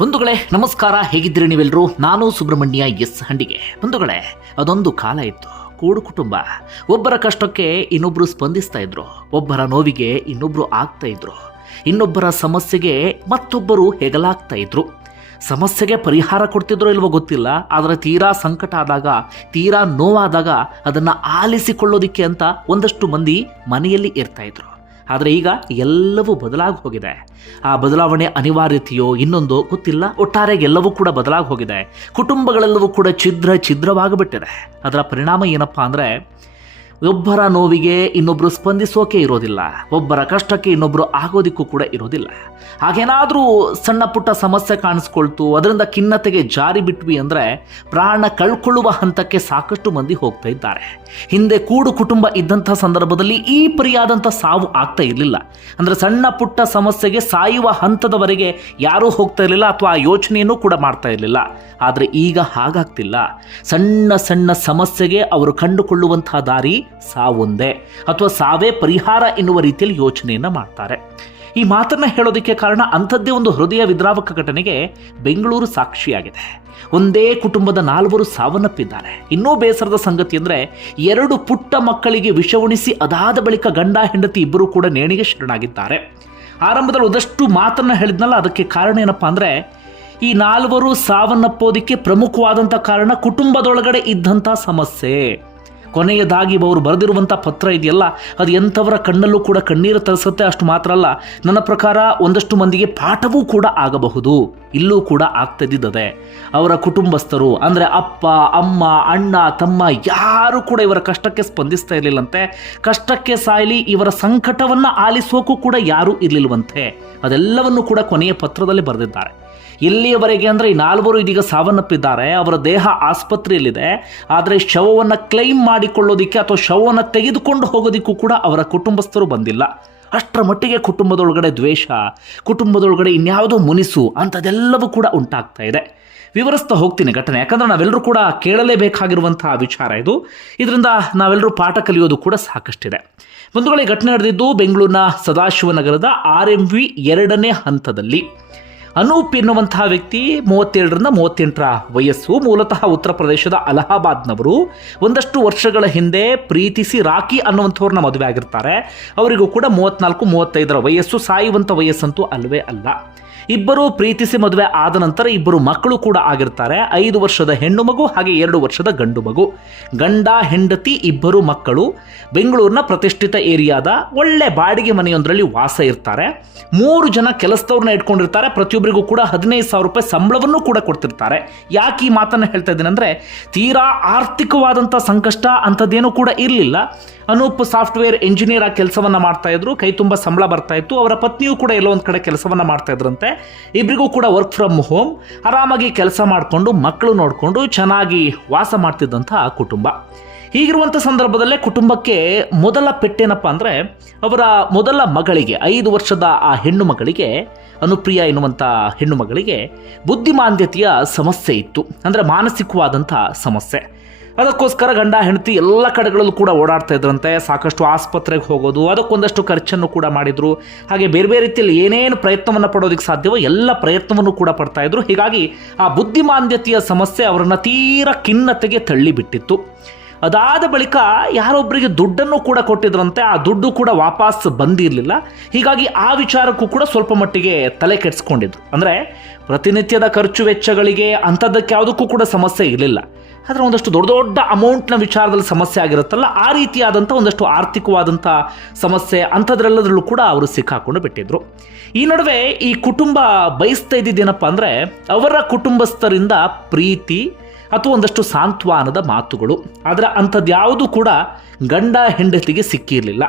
ಬಂಧುಗಳೇ, ನಮಸ್ಕಾರ. ಹೇಗಿದ್ದೀರಿ ನೀವೆಲ್ಲರೂ ನಾನು ಸುಬ್ರಹ್ಮಣ್ಯ ಎಸ್ ಹಂಡಿಗೆ. ಬಂಧುಗಳೇ, ಅದೊಂದು ಕಾಲ ಇತ್ತು. ಕೂಡು ಕುಟುಂಬ. ಒಬ್ಬರ ಕಷ್ಟಕ್ಕೆ ಇನ್ನೊಬ್ಬರು ಸ್ಪಂದಿಸ್ತಾ ಇದ್ರು. ಒಬ್ಬರ ನೋವಿಗೆ ಇನ್ನೊಬ್ಬರು ಆಗ್ತಾ ಇದ್ರು. ಇನ್ನೊಬ್ಬರ ಸಮಸ್ಯೆಗೆ ಮತ್ತೊಬ್ಬರು ಹೆಗಲಾಗ್ತಾ ಇದ್ರು. ಸಮಸ್ಯೆಗೆ ಪರಿಹಾರ ಕೊಡ್ತಿದ್ರೋ ಇಲ್ವೋ ಗೊತ್ತಿಲ್ಲ. ಆದರೆ ತೀರಾ ಸಂಕಟ ಆದಾಗ, ತೀರಾ ನೋವಾದಾಗ ಅದನ್ನು ಆಲಿಸಿಕೊಳ್ಳೋದಿಕ್ಕೆ ಅಂತ ಒಂದಷ್ಟು ಮಂದಿ ಮನೆಯಲ್ಲಿ ಇರ್ತಾ ಇದ್ರು. ಆದರೆ ಈಗ ಎಲ್ಲವೂ ಬದಲಾಗಿ ಹೋಗಿದೆ. ಆ ಬದಲಾವಣೆ ಅನಿವಾರ್ಯತೆಯೋ ಇನ್ನೊಂದು ಗೊತ್ತಿಲ್ಲ. ಒಟ್ಟಾರೆ ಎಲ್ಲವೂ ಕೂಡ ಬದಲಾಗಿ ಹೋಗಿದೆ. ಕುಟುಂಬಗಳೆಲ್ಲವೂ ಕೂಡ ಛಿದ್ರ ಛಿದ್ರವಾಗಿಬಿಟ್ಟಿದೆ. ಅದರ ಪರಿಣಾಮ ಏನಪ್ಪಾ ಅಂದರೆ ಒಬ್ಬರ ನೋವಿಗೆ ಇನ್ನೊಬ್ಬರು ಸ್ಪಂದಿಸೋಕೆ ಇರೋದಿಲ್ಲ, ಒಬ್ಬರ ಕಷ್ಟಕ್ಕೆ ಇನ್ನೊಬ್ಬರು ಆಗೋದಿಕ್ಕೂ ಕೂಡ ಇರೋದಿಲ್ಲ. ಹಾಗೇನಾದರೂ ಸಣ್ಣ ಪುಟ್ಟ ಸಮಸ್ಯೆ ಕಾಣಿಸ್ಕೊಳ್ತು, ಅದರಿಂದ ಖಿನ್ನತೆಗೆ ಜಾರಿ ಬಿಟ್ವಿ ಅಂದರೆ ಪ್ರಾಣ ಕಳ್ಕೊಳ್ಳುವ ಹಂತಕ್ಕೆ ಸಾಕಷ್ಟು ಮಂದಿ ಹೋಗ್ತಾ ಇದ್ದಾರೆ. ಹಿಂದೆ ಕೂಡು ಕುಟುಂಬ ಇದ್ದಂಥ ಸಂದರ್ಭದಲ್ಲಿ ಈ ಪರಿಯಾದಂಥ ಸಾವು ಆಗ್ತಾ ಇರಲಿಲ್ಲ. ಅಂದರೆ ಸಣ್ಣ ಪುಟ್ಟ ಸಮಸ್ಯೆಗೆ ಸಾಯುವ ಹಂತದವರೆಗೆ ಯಾರೂ ಹೋಗ್ತಾ ಇರಲಿಲ್ಲ ಅಥವಾ ಆ ಯೋಚನೆಯನ್ನು ಕೂಡ ಮಾಡ್ತಾ ಇರಲಿಲ್ಲ. ಆದರೆ ಈಗ ಹಾಗಾಗ್ತಿಲ್ಲ. ಸಣ್ಣ ಸಣ್ಣ ಸಮಸ್ಯೆಗೆ ಅವರು ಕಂಡುಕೊಳ್ಳುವಂತಹ ದಾರಿ ಸಾವೊಂದೇ ಅಥವಾ ಸಾವೇ ಪರಿಹಾರ ಎನ್ನುವ ರೀತಿಯಲ್ಲಿ ಯೋಚನೆಯನ್ನು ಮಾಡ್ತಾರೆ. ಈ ಮಾತನ್ನ ಹೇಳೋದಕ್ಕೆ ಕಾರಣ ಅಂಥದ್ದೇ ಒಂದು ಹೃದಯ ವಿದ್ರಾವಕ ಘಟನೆಗೆ ಬೆಂಗಳೂರು ಸಾಕ್ಷಿಯಾಗಿದೆ. ಒಂದೇ ಕುಟುಂಬದ ನಾಲ್ವರು ಸಾವನ್ನಪ್ಪಿದ್ದಾರೆ. ಇನ್ನೂ ಬೇಸರದ ಸಂಗತಿ ಅಂದರೆ ಎರಡು ಪುಟ್ಟ ಮಕ್ಕಳಿಗೆ ವಿಷ ಉಣಿಸಿ ಅದಾದ ಬಳಿಕ ಗಂಡ, ಹೆಂಡತಿ ಇಬ್ಬರು ಕೂಡ ನೇಣಿಗೆ ಶರಣಾಗಿದ್ದಾರೆ. ಆರಂಭದಲ್ಲಿ ಒಂದಷ್ಟು ಮಾತನ್ನು ಹೇಳಿದ್ನಲ್ಲ, ಅದಕ್ಕೆ ಕಾರಣ ಏನಪ್ಪಾ ಅಂದರೆ ಈ ನಾಲ್ವರು ಸಾವನ್ನಪ್ಪೋದಕ್ಕೆ ಪ್ರಮುಖವಾದಂಥ ಕಾರಣ ಕುಟುಂಬದೊಳಗಡೆ ಇದ್ದಂಥ ಸಮಸ್ಯೆ. ಕೊನೆಯದಾಗಿ ಅವರು ಬರೆದಿರುವಂಥ ಪತ್ರ ಇದೆಯಲ್ಲ, ಅದು ಎಂಥವರ ಕಣ್ಣಲ್ಲೂ ಕೂಡ ಕಣ್ಣೀರು ತರಿಸುತ್ತೆ, ಅಷ್ಟು ಮಾತ್ರ ಅಲ್ಲ. ನನ್ನ ಪ್ರಕಾರ ಒಂದಷ್ಟು ಮಂದಿಗೆ ಪಾಠವೂ ಕೂಡ ಆಗಬಹುದು, ಇಲ್ಲೂ ಕೂಡ ಆಗ್ತದಿದ್ದದೆ ಅವರ ಕುಟುಂಬಸ್ಥರು, ಅಂದರೆ ಅಪ್ಪ, ಅಮ್ಮ, ಅಣ್ಣ, ತಮ್ಮ, ಯಾರು ಕೂಡ ಇವರ ಕಷ್ಟಕ್ಕೆ ಸ್ಪಂದಿಸ್ತಾ ಇರಲಿಲ್ಲಂತೆ. ಕಷ್ಟಕ್ಕೆ ಸಾಯಲಿ ಇವರ ಸಂಕಟವನ್ನು ಆಲಿಸೋಕ್ಕೂ ಕೂಡ ಯಾರೂ ಇರಲಿಲ್ವಂತೆ. ಅದೆಲ್ಲವನ್ನು ಕೂಡ ಕೊನೆಯ ಪತ್ರದಲ್ಲಿ ಬರೆದಿದ್ದಾರೆ. ಎಲ್ಲಿಯವರೆಗೆ ಅಂದರೆ ಈ ನಾಲ್ವರು ಇದೀಗ ಸಾವನ್ನಪ್ಪಿದ್ದಾರೆ. ಅವರ ದೇಹ ಆಸ್ಪತ್ರೆಯಲ್ಲಿದೆ. ಆದರೆ ಶವವನ್ನು ಕ್ಲೈಮ್ ಮಾಡಿಕೊಳ್ಳೋದಿಕ್ಕೆ ಅಥವಾ ಶವವನ್ನು ತೆಗೆದುಕೊಂಡು ಹೋಗೋದಿಕ್ಕೂ ಕೂಡ ಅವರ ಕುಟುಂಬಸ್ಥರು ಬಂದಿಲ್ಲ. ಅಷ್ಟರ ಮಟ್ಟಿಗೆ ಕುಟುಂಬದೊಳಗಡೆ ದ್ವೇಷ, ಕುಟುಂಬದೊಳಗಡೆ ಇನ್ಯಾವುದೋ ಮುನಿಸು ಅಂಥದ್ದೆಲ್ಲವೂ ಕೂಡ ಉಂಟಾಗ್ತಾ ಇದೆ. ವಿವರಿಸ್ತಾ ಹೋಗ್ತೀನಿ ಘಟನೆ. ಯಾಕಂದ್ರೆ ನಾವೆಲ್ಲರೂ ಕೂಡ ಕೇಳಲೇಬೇಕಾಗಿರುವಂತಹ ವಿಚಾರ ಇದು. ಇದರಿಂದ ನಾವೆಲ್ಲರೂ ಪಾಠ ಕಲಿಯೋದು ಕೂಡ ಸಾಕಷ್ಟಿದೆ. ಬಂಧುಗಳ ಘಟನೆ ನಡೆದಿದ್ದು ಬೆಂಗಳೂರಿನ ಸದಾಶಿವನಗರದ ಆರ್ ಎಂ ವಿ ಎರಡನೇ ಹಂತದಲ್ಲಿ. ಅನೂಪ್ ಎನ್ನುವಂತಹ ವ್ಯಕ್ತಿ ಮೂವತ್ತೇಳರಿಂದ ಮೂವತ್ತೆಂಟರ ವಯಸ್ಸು, ಮೂಲತಃ ಉತ್ತರ ಪ್ರದೇಶದ ಅಲಹಾಬಾದ್ನವರು. ಒಂದಷ್ಟು ವರ್ಷಗಳ ಹಿಂದೆ ಪ್ರೀತಿಸಿ ರಾಖಿ ಅನ್ನುವಂಥವ್ರನ್ನ ಮದುವೆ ಆಗಿರ್ತಾರೆ ಅವರಿಗೂ ಕೂಡ ಮೂವತ್ನಾಲ್ಕು, ಮೂವತ್ತೈದರ ವಯಸ್ಸು, ಸಾಯುವಂಥ ವಯಸ್ಸಂತೂ ಅಲ್ವೇ ಅಲ್ಲ. ಇಬ್ಬರು ಪ್ರೀತಿಸಿ ಮದುವೆ ಆದ ನಂತರ ಇಬ್ಬರು ಮಕ್ಕಳು ಕೂಡ ಆಗಿರ್ತಾರೆ. ಐದು ವರ್ಷದ ಹೆಣ್ಣು ಮಗು ಹಾಗೆ ಎರಡು ವರ್ಷದ ಗಂಡು ಮಗು. ಗಂಡ, ಹೆಂಡತಿ ಇಬ್ಬರು ಮಕ್ಕಳು. ಬೆಂಗಳೂರಿನ ಪ್ರತಿಷ್ಠಿತ ಏರಿಯಾದ ಒಳ್ಳೆ ಬಾಡಿಗೆ ಮನೆಯೊಂದರಲ್ಲಿ ವಾಸ ಇರ್ತಾರೆ. ಮೂರು ಜನ ಕೆಲಸದವ್ರನ್ನ ಇಟ್ಕೊಂಡಿರ್ತಾರೆ. ಪ್ರತಿಯೊಬ್ಬರಿಗೂ ಕೂಡ ಹದಿನೈದು ಸಾವಿರ ರೂಪಾಯಿ ಸಂಬಳವನ್ನು ಕೂಡ ಕೊಡ್ತಿರ್ತಾರೆ. ಯಾಕೆ ಈ ಮಾತನ್ನು ಹೇಳ್ತಾ ಇದ್ದೀನಿ ಅಂದರೆ, ತೀರಾ ಆರ್ಥಿಕವಾದಂಥ ಸಂಕಷ್ಟ ಅಂಥದ್ದೇನೂ ಕೂಡ ಇರಲಿಲ್ಲ. ಅನೂಪ್ ಸಾಫ್ಟ್ವೇರ್ ಇಂಜಿನಿಯರ್ ಆಗಿ ಕೆಲಸವನ್ನು ಮಾಡ್ತಾ ಇದ್ರು. ಕೈ ತುಂಬ ಸಂಬಳ ಬರ್ತಾ ಇತ್ತು. ಅವರ ಪತ್ನಿಯೂ ಕೂಡ ಎಲ್ಲೋ ಒಂದು ಕಡೆ ಕೆಲಸವನ್ನು ಮಾಡ್ತಾ ಇದ್ರಂತೆ. ಇಬ್ಬರಿಗೂ ಕೂಡ ವರ್ಕ್ ಫ್ರಮ್ ಹೋಮ್ ಆರಾಮಾಗಿ ಕೆಲಸ ಮಾಡಿಕೊಂಡು ಮಕ್ಕಳು ನೋಡಿಕೊಂಡು ಚೆನ್ನಾಗಿ ವಾಸ ಮಾಡ್ತಿದ್ದಂಥ ಕುಟುಂಬ. ಹೀಗಿರುವಂಥ ಸಂದರ್ಭದಲ್ಲೇ ಕುಟುಂಬಕ್ಕೆ ಮೊದಲ ಪೆಟ್ಟೇನಪ್ಪ ಅಂದರೆ ಅವರ ಮೊದಲ ಮಗಳಿಗೆ, ಐದು ವರ್ಷದ ಆ ಹೆಣ್ಣು ಮಗಳಿಗೆ, ಅನುಪ್ರಿಯ ಎನ್ನುವಂಥ ಹೆಣ್ಣು ಮಗಳಿಗೆ ಬುದ್ಧಿಮಾಂದ್ಯತೆಯ ಸಮಸ್ಯೆ ಇತ್ತು. ಅಂದರೆ ಮಾನಸಿಕವಾದಂಥ ಸಮಸ್ಯೆ. ಅದಕ್ಕೋಸ್ಕರ ಗಂಡ, ಹೆಂಡತಿ ಎಲ್ಲ ಕಡೆಗಳಲ್ಲೂ ಕೂಡ ಓಡಾಡ್ತಾ ಇದ್ರಂತೆ. ಸಾಕಷ್ಟು ಆಸ್ಪತ್ರೆಗೆ ಹೋಗೋದು, ಅದಕ್ಕೊಂದಷ್ಟು ಖರ್ಚನ್ನು ಕೂಡ ಮಾಡಿದ್ರು. ಹಾಗೆ ಬೇರೆ ಬೇರೆ ರೀತಿಯಲ್ಲಿ ಏನೇನು ಪ್ರಯತ್ನವನ್ನು ಪಡೋದಕ್ಕೆ ಸಾಧ್ಯವೋ ಎಲ್ಲ ಪ್ರಯತ್ನವನ್ನು ಕೂಡ ಪಡ್ತಾ ಇದ್ರು. ಹೀಗಾಗಿ ಆ ಬುದ್ಧಿಮಾಂದ್ಯತೆಯ ಸಮಸ್ಯೆ ಅವರನ್ನು ತೀರ ಖಿನ್ನತೆಗೆ ತಳ್ಳಿಬಿಟ್ಟಿತ್ತು. ಅದಾದ ಬಳಿಕ ಯಾರೊಬ್ಬರಿಗೆ ದುಡ್ಡನ್ನು ಕೂಡ ಕೊಟ್ಟಿದ್ರಂತೆ, ಆ ದುಡ್ಡು ಕೂಡ ವಾಪಸ್ ಬಂದಿರಲಿಲ್ಲ. ಹೀಗಾಗಿ ಆ ವಿಚಾರಕ್ಕೂ ಕೂಡ ಸ್ವಲ್ಪ ಮಟ್ಟಿಗೆ ತಲೆ ಕೆಡಿಸ್ಕೊಂಡಿದ್ರು. ಅಂದರೆ ಪ್ರತಿನಿತ್ಯದ ಖರ್ಚು ವೆಚ್ಚಗಳಿಗೆ ಅಂಥದ್ದಕ್ಕೆ ಯಾವುದಕ್ಕೂ ಕೂಡ ಸಮಸ್ಯೆ ಇರಲಿಲ್ಲ. ಆದರೆ ಒಂದಷ್ಟು ದೊಡ್ಡ ದೊಡ್ಡ ಅಮೌಂಟ್ನ ವಿಚಾರದಲ್ಲಿ ಸಮಸ್ಯೆ ಆಗಿರುತ್ತಲ್ಲ, ಆ ರೀತಿಯಾದಂಥ ಒಂದಷ್ಟು ಆರ್ಥಿಕವಾದಂಥ ಸಮಸ್ಯೆ ಅಂಥದ್ರೆಲ್ಲದರಲ್ಲೂ ಕೂಡ ಅವರು ಸಿಕ್ಕಾಕೊಂಡು ಬಿಟ್ಟಿದ್ರು. ಈ ನಡುವೆ ಈ ಕುಟುಂಬ ಬಯಸ್ತಾ ಇದ್ದಿದ್ದೇನಪ್ಪ ಅಂದರೆ, ಅವರ ಕುಟುಂಬಸ್ಥರಿಂದ ಪ್ರೀತಿ ಅಥವಾ ಒಂದಷ್ಟು ಸಾಂತ್ವನದ ಮಾತುಗಳು. ಆದರೆ ಅಂಥದ್ದು ಯಾವುದೂ ಕೂಡ ಗಂಡ ಹೆಂಡತಿಗೆ ಸಿಕ್ಕಿರಲಿಲ್ಲ.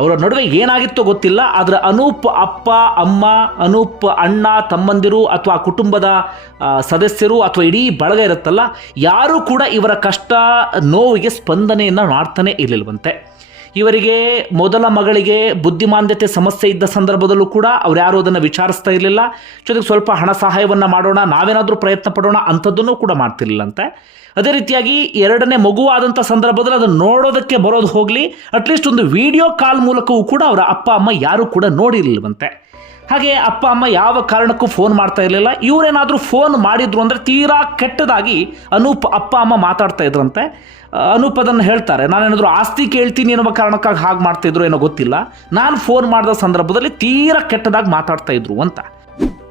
ಅವರ ನಡುವೆ ಏನಾಗಿತ್ತೋ ಗೊತ್ತಿಲ್ಲ, ಆದರೆ ಅನೂಪ್ ಅಪ್ಪ, ಅಮ್ಮ, ಅನೂಪ್ ಅಣ್ಣ, ತಮ್ಮಂದಿರು ಅಥವಾ ಕುಟುಂಬದ ಸದಸ್ಯರು ಅಥವಾ ಇಡೀ ಬಳಗ ಇರುತ್ತಲ್ಲ, ಯಾರೂ ಕೂಡ ಇವರ ಕಷ್ಟ, ನೋವಿಗೆ ಸ್ಪಂದನೆಯನ್ನು ಮಾಡ್ತಾನೆ ಇರಲಿಲ್ವಂತೆ. ಇವರಿಗೆ ಮೊದಲ ಮಗಳಿಗೆ ಬುದ್ಧಿಮಾಂದ್ಯತೆ ಸಮಸ್ಯೆ ಇದ್ದ ಸಂದರ್ಭದಲ್ಲೂ ಕೂಡ ಅವ್ರು ಯಾರು ಅದನ್ನು ವಿಚಾರಿಸ್ತಾ ಇರಲಿಲ್ಲ. ಜೊತೆಗೆ ಸ್ವಲ್ಪ ಹಣ ಸಹಾಯವನ್ನು ಮಾಡೋಣ, ನಾವೇನಾದರೂ ಪ್ರಯತ್ನ ಪಡೋಣ ಅಂಥದ್ದನ್ನು ಕೂಡ ಮಾಡ್ತಿರ್ಲಿಲ್ಲಂತೆ. ಅದೇ ರೀತಿಯಾಗಿ ಎರಡನೇ ಮಗುವಾದಂಥ ಸಂದರ್ಭದಲ್ಲಿ ಅದನ್ನು ನೋಡೋದಕ್ಕೆ ಬರೋದು ಹೋಗಲಿ, ಅಟ್ಲೀಸ್ಟ್ ಒಂದು ವಿಡಿಯೋ ಕಾಲ್ ಮೂಲಕವೂ ಕೂಡ ಅವರ ಅಪ್ಪ, ಅಮ್ಮ ಯಾರೂ ಕೂಡ ನೋಡಿರಲಿಲ್ವಂತೆ. ಹಾಗೆ ಅಪ್ಪ, ಅಮ್ಮ ಯಾವ ಕಾರಣಕ್ಕೂ ಫೋನ್ ಮಾಡ್ತಾ ಇರಲಿಲ್ಲ. ಇವರೇನಾದರೂ ಫೋನ್ ಮಾಡಿದ್ರು ಅಂದರೆ ತೀರಾ ಕೆಟ್ಟದಾಗಿ ಅನೂಪ್ ಅಪ್ಪ, ಅಮ್ಮ ಮಾತಾಡ್ತಾ ಇದ್ರಂತೆ. ಅನೂಪ್ ಅದನ್ನು ಹೇಳ್ತಾರೆ, ನಾನೇನಾದರೂ ಆಸ್ತಿ ಕೇಳ್ತೀನಿ ಎನ್ನುವ ಕಾರಣಕ್ಕಾಗಿ ಹಾಗೆ ಮಾಡ್ತಾಯಿದ್ರು ಏನೋ ಗೊತ್ತಿಲ್ಲ. ನಾನು ಫೋನ್ ಮಾಡಿದ ಸಂದರ್ಭದಲ್ಲಿ ತೀರಾ ಕೆಟ್ಟದಾಗಿ ಮಾತಾಡ್ತಾ ಇದ್ರು ಅಂತ.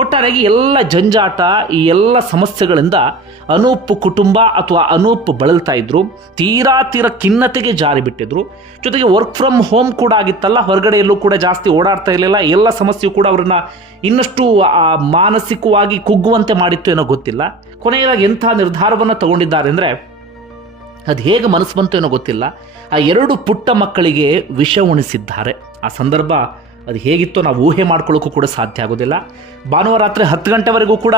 ಒಟ್ಟಾರೆಯಾಗಿ ಎಲ್ಲ ಜಂಜಾಟ, ಈ ಎಲ್ಲ ಸಮಸ್ಯೆಗಳಿಂದ ಅನೂಪ್ ಕುಟುಂಬ ಅಥವಾ ಅನೂಪ್ ಬಳಲ್ತಾ ಇದ್ರು, ತೀರಾ ತೀರ ಖಿನ್ನತೆಗೆ ಜಾರಿ ಬಿಟ್ಟಿದ್ರು. ಜೊತೆಗೆ ವರ್ಕ್ ಫ್ರಮ್ ಹೋಮ್ ಕೂಡ ಆಗಿತ್ತಲ್ಲ, ಹೊರಗಡೆಯಲ್ಲೂ ಕೂಡ ಜಾಸ್ತಿ ಓಡಾಡ್ತಾ ಇರಲಿಲ್ಲ, ಎಲ್ಲ ಸಮಸ್ಯೆಯು ಕೂಡ ಅವ್ರನ್ನ ಇನ್ನಷ್ಟು ಮಾನಸಿಕವಾಗಿ ಕುಗ್ಗುವಂತೆ ಮಾಡಿತ್ತು ಏನೋ ಗೊತ್ತಿಲ್ಲ. ಕೊನೆಯದಾಗಿ ಎಂಥ ನಿರ್ಧಾರವನ್ನು ತಗೊಂಡಿದ್ದಾರೆ ಅಂದರೆ, ಅದು ಹೇಗೆ ಮನಸ್ಸು ಬಂತು ಏನೋ ಗೊತ್ತಿಲ್ಲ. ಆ ಎರಡು ಪುಟ್ಟ ಮಕ್ಕಳಿಗೆ ವಿಷ ಉಣಿಸಿದ್ದಾರೆ. ಆ ಸಂದರ್ಭ ಅದು ಹೇಗಿತ್ತೋ ನಾವು ಊಹೆ ಮಾಡ್ಕೊಳ್ಳೋಕ್ಕೂ ಕೂಡ ಸಾಧ್ಯ ಆಗೋದಿಲ್ಲ. ಭಾನುವಾರ ರಾತ್ರಿ ಹತ್ತು ಗಂಟೆವರೆಗೂ ಕೂಡ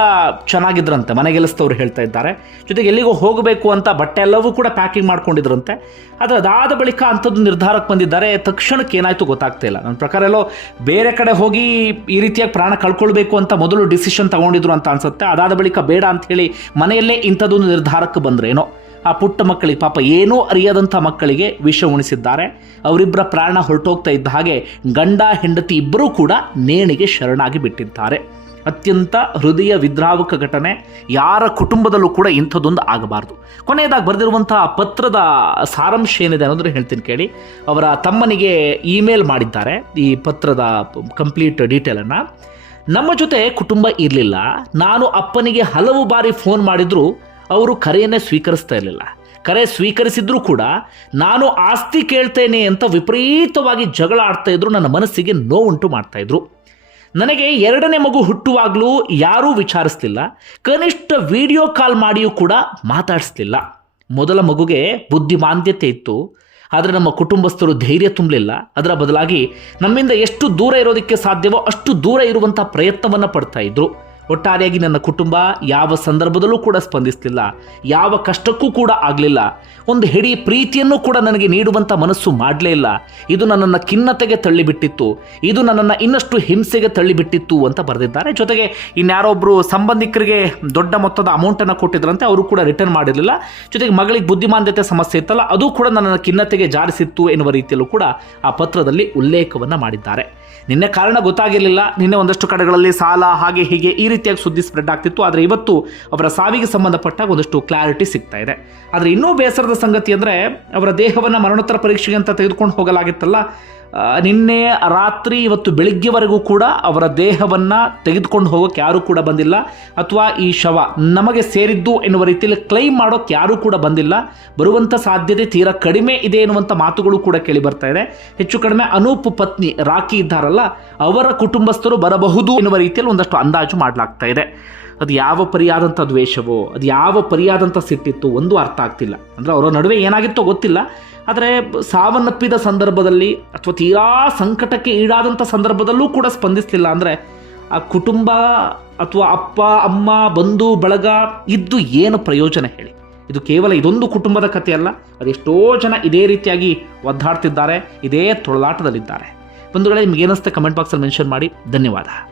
ಚೆನ್ನಾಗಿದ್ರಂತೆ ಮನೆಗೆಲಸದವ್ರು ಹೇಳ್ತಾ ಇದ್ದಾರೆ. ಜೊತೆಗೆ ಎಲ್ಲಿಗೋ ಹೋಗಬೇಕು ಅಂತ ಬಟ್ಟೆ ಎಲ್ಲವೂ ಕೂಡ ಪ್ಯಾಕಿಂಗ್ ಮಾಡ್ಕೊಂಡಿದ್ರಂತೆ. ಆದರೆ ಅದಾದ ಬಳಿಕ ಅಂಥದ್ದು ನಿರ್ಧಾರಕ್ಕೆ ಬಂದಿದ್ದಾರೆ, ತಕ್ಷಣಕ್ಕೆ ಏನಾಯಿತು ಗೊತ್ತಾಗ್ತಾ ಇಲ್ಲ. ನನ್ನ ಪ್ರಕಾರ ಎಲ್ಲೋ ಬೇರೆ ಕಡೆ ಹೋಗಿ ಈ ರೀತಿಯಾಗಿ ಪ್ರಾಣ ಕಳ್ಕೊಳ್ಬೇಕು ಅಂತ ಮೊದಲು ಡಿಸಿಷನ್ ತಗೊಂಡಿದ್ರು ಅಂತ ಅನ್ಸುತ್ತೆ. ಅದಾದ ಬಳಿಕ ಬೇಡ ಅಂಥೇಳಿ ಮನೆಯಲ್ಲೇ ಇಂಥದ್ದೊಂದು ನಿರ್ಧಾರಕ್ಕೆ ಬಂದ್ರೇನೋ ಆ ಪುಟ್ಟ ಮಕ್ಕಳಿಗೆ, ಪಾಪ ಏನೂ ಅರಿಯದಂಥ ಮಕ್ಕಳಿಗೆ ವಿಷ ಉಣಿಸಿದ್ದಾರೆ. ಅವರಿಬ್ಬರ ಪ್ರಾಣ ಹೊರಟೋಗ್ತಾ ಇದ್ದ ಹಾಗೆ ಗಂಡ ಹೆಂಡತಿ ಇಬ್ಬರೂ ಕೂಡ ನೇಣಿಗೆ ಶರಣಾಗಿ ಬಿಟ್ಟಿದ್ದಾರೆ. ಅತ್ಯಂತ ಹೃದಯ ವಿದ್ರಾವಕ ಘಟನೆ, ಯಾರ ಕುಟುಂಬದಲ್ಲೂ ಕೂಡ ಇಂಥದ್ದೊಂದು ಆಗಬಾರ್ದು. ಕೊನೆಯದಾಗಿ ಬರೆದಿರುವಂತಹ ಪತ್ರದ ಸಾರಾಂಶ ಏನಿದೆ ಅನ್ನೋದ್ರೆ ಹೇಳ್ತೀನಿ ಕೇಳಿ. ಅವರ ತಮ್ಮನಿಗೆ ಇಮೇಲ್ ಮಾಡಿದ್ದಾರೆ ಈ ಪತ್ರದ ಕಂಪ್ಲೀಟ್ ಡೀಟೇಲನ್ನು ನಮ್ಮ ಜೊತೆ ಕುಟುಂಬ ಇರಲಿಲ್ಲ. ನಾನು ಅಪ್ಪನಿಗೆ ಹಲವು ಬಾರಿ ಫೋನ್ ಮಾಡಿದರೂ, ಅವರು ಕರೆಯನ್ನೇ ಸ್ವೀಕರಿಸ್ತಾ ಇರಲಿಲ್ಲ. ಕರೆ ಸ್ವೀಕರಿಸಿದ್ರೂ ಕೂಡ ನಾನು ಆಸ್ತಿ ಕೇಳ್ತೇನೆ ಅಂತ ವಿಪರೀತವಾಗಿ ಜಗಳ ಆಡ್ತಾ ಇದ್ರು, ನನ್ನ ಮನಸ್ಸಿಗೆ ನೋವುಂಟು ಮಾಡ್ತಾ ಇದ್ರು. ನನಗೆ ಎರಡನೇ ಮಗು ಹುಟ್ಟುವಾಗಲೂ ಯಾರೂ ವಿಚಾರಿಸಲಿಲ್ಲ, ಕನಿಷ್ಠ ವಿಡಿಯೋ ಕಾಲ್ ಮಾಡಿಯೂ ಕೂಡ ಮಾತಾಡಿಸ್ಲಿಲ್ಲ. ಮೊದಲ ಮಗುಗೆ ಬುದ್ಧಿಮಾಂದ್ಯತೆ ಇತ್ತು, ಆದರೆ ನಮ್ಮ ಕುಟುಂಬಸ್ಥರು ಧೈರ್ಯ ತುಂಬಲಿಲ್ಲ. ಅದರ ಬದಲಾಗಿ ನಮ್ಮಿಂದ ಎಷ್ಟು ದೂರ ಇರೋದಕ್ಕೆ ಸಾಧ್ಯವೋ ಅಷ್ಟು ದೂರ ಇರುವಂಥ ಪ್ರಯತ್ನವನ್ನು ಪಡ್ತಾ ಇದ್ರು. ಒಟ್ಟಾರೆಯಾಗಿ ನನ್ನ ಕುಟುಂಬ ಯಾವ ಸಂದರ್ಭದಲ್ಲೂ ಕೂಡ ಸ್ಪಂದಿಸಲಿಲ್ಲ. ಯಾವ ಕಷ್ಟಕ್ಕೂ ಕೂಡ ಆಗಲಿಲ್ಲ. ಒಂದು ಹಿಡಿ ಪ್ರೀತಿಯನ್ನು ಕೂಡ ನನಗೆ ನೀಡುವಂಥ ಮನಸ್ಸು ಮಾಡಲೇ ಇಲ್ಲ. ಇದು ನನ್ನನ್ನು ಖಿನ್ನತೆಗೆ ತಳ್ಳಿಬಿಟ್ಟಿತ್ತು. ಇದು ನನ್ನನ್ನು ಇನ್ನಷ್ಟು ಹಿಂಸೆಗೆ ತಳ್ಳಿಬಿಟ್ಟಿತ್ತು ಅಂತ ಬರೆದಿದ್ದಾರೆ. ಜೊತೆಗೆ ಇನ್ಯಾರೊಬ್ಬರು ಸಂಬಂಧಿಕರಿಗೆ ದೊಡ್ಡ ಮೊತ್ತದ ಅಮೌಂಟನ್ನು ಕೊಟ್ಟಿದ್ರಂತೆ, ಅವರು ಕೂಡ ರಿಟರ್ನ್ ಮಾಡಿರಲಿಲ್ಲ. ಜೊತೆಗೆ ಮಗಳಿಗೆ ಬುದ್ಧಿಮಾಂದ್ಯತೆ ಸಮಸ್ಯೆ ಇತ್ತಲ್ಲ, ಅದು ಕೂಡ ನನ್ನನ್ನು ಖಿನ್ನತೆಗೆ ಜಾರಿಸಿತ್ತು ಎನ್ನುವ ರೀತಿಯಲ್ಲೂ ಕೂಡ ಆ ಪತ್ರದಲ್ಲಿ ಉಲ್ಲೇಖವನ್ನು ಮಾಡಿದ್ದಾರೆ. ನಿನ್ನೆ ಕಾರಣ ಗೊತ್ತಾಗಿರಲಿಲ್ಲ. ನಿನ್ನೆ ಒಂದಷ್ಟು ಕಡೆಗಳಲ್ಲಿ ಸಾಲ ಹಾಗೆ ಹೀಗೆ ಈ ರೀತಿಯಾಗಿ ಸುದ್ದಿ ಸ್ಪ್ರೆಡ್ ಆಗ್ತಿತ್ತು. ಆದರೆ ಇವತ್ತು ಅವರ ಸಾವಿಗೆ ಸಂಬಂಧಪಟ್ಟಾಗ ಒಂದಷ್ಟು ಕ್ಲಾರಿಟಿ ಸಿಗ್ತಾ ಇದೆ. ಆದರೆ ಇನ್ನೂ ಬೇಸರದ ಸಂಗತಿ ಅಂದರೆ ಅವರ ದೇಹವನ್ನು ಮರಣೋತ್ತರ ಪರೀಕ್ಷೆಗೆ ಅಂತ ತೆಗೆದುಕೊಂಡು ಹೋಗಲಾಗಿತ್ತಲ್ಲ. ನಿನ್ನೆ ರಾತ್ರಿ ಇವತ್ತು ಬೆಳಿಗ್ಗೆವರೆಗೂ ಕೂಡ ಅವರ ದೇಹವನ್ನು ತೆಗೆದುಕೊಂಡು ಹೋಗೋಕೆ ಯಾರೂ ಕೂಡ ಬಂದಿಲ್ಲ. ಅಥವಾ ಈ ಶವ ನಮಗೆ ಸೇರಿದ್ದು ಎನ್ನುವ ರೀತಿಯಲ್ಲಿ ಕ್ಲೈಮ್ ಮಾಡೋಕೆ ಯಾರೂ ಕೂಡ ಬಂದಿಲ್ಲ. ಬರುವಂಥ ಸಾಧ್ಯತೆ ತೀರಾ ಕಡಿಮೆ ಇದೆ ಎನ್ನುವಂಥ ಮಾತುಗಳು ಕೂಡ ಕೇಳಿ ಬರ್ತಾ ಇದೆ. ಹೆಚ್ಚು ಕಡಿಮೆ ಅನೂಪ್ ಪತ್ನಿ ರಾಕಿ ಇದ್ದಾರಲ್ಲ ಅವರ ಕುಟುಂಬಸ್ಥರು ಬರಬಹುದು ಎನ್ನುವ ರೀತಿಯಲ್ಲಿ ಒಂದಷ್ಟು ಅಂದಾಜು ಮಾಡಲಾಗ್ತಾ ಇದೆ. ಅದು ಯಾವ ಪರಿಯಾದಂಥ ದ್ವೇಷವೋ, ಅದು ಯಾವ ಪರಿಯಾದಂಥ ಸಿಟ್ಟಿತ್ತು ಒಂದು ಅರ್ಥ ಆಗ್ತಿಲ್ಲ. ಅಂದರೆ ಅವರ ನಡುವೆ ಏನಾಗಿತ್ತೋ ಗೊತ್ತಿಲ್ಲ. ಆದರೆ ಸಾವನ್ನಪ್ಪಿದ ಸಂದರ್ಭದಲ್ಲಿ ಅಥವಾ ತೀರಾ ಸಂಕಟಕ್ಕೆ ಈಡಾದಂಥ ಸಂದರ್ಭದಲ್ಲೂ ಕೂಡ ಸ್ಪಂದಿಸಲಿಲ್ಲ. ಅಂದರೆ ಆ ಕುಟುಂಬ ಅಥವಾ ಅಪ್ಪ, ಅಮ್ಮ, ಬಂಧು, ಬಳಗ ಇದ್ದು ಏನು ಪ್ರಯೋಜನ ಹೇಳಿ. ಇದು ಕೇವಲ ಇದೊಂದು ಕುಟುಂಬದ ಕಥೆಯಲ್ಲ. ಅದೆಷ್ಟೋ ಜನ ಇದೇ ರೀತಿಯಾಗಿ ಒದ್ದಾಡ್ತಿದ್ದಾರೆ, ಇದೇ ತೊಳಲಾಟದಲ್ಲಿದ್ದಾರೆ. ಬಂಧುಗಳೇ ನಿಮ್ಗೆ ಏನಿಸುತ್ತೆ ಕಮೆಂಟ್ ಬಾಕ್ಸಲ್ಲಿ ಮೆನ್ಷನ್ ಮಾಡಿ. ಧನ್ಯವಾದ.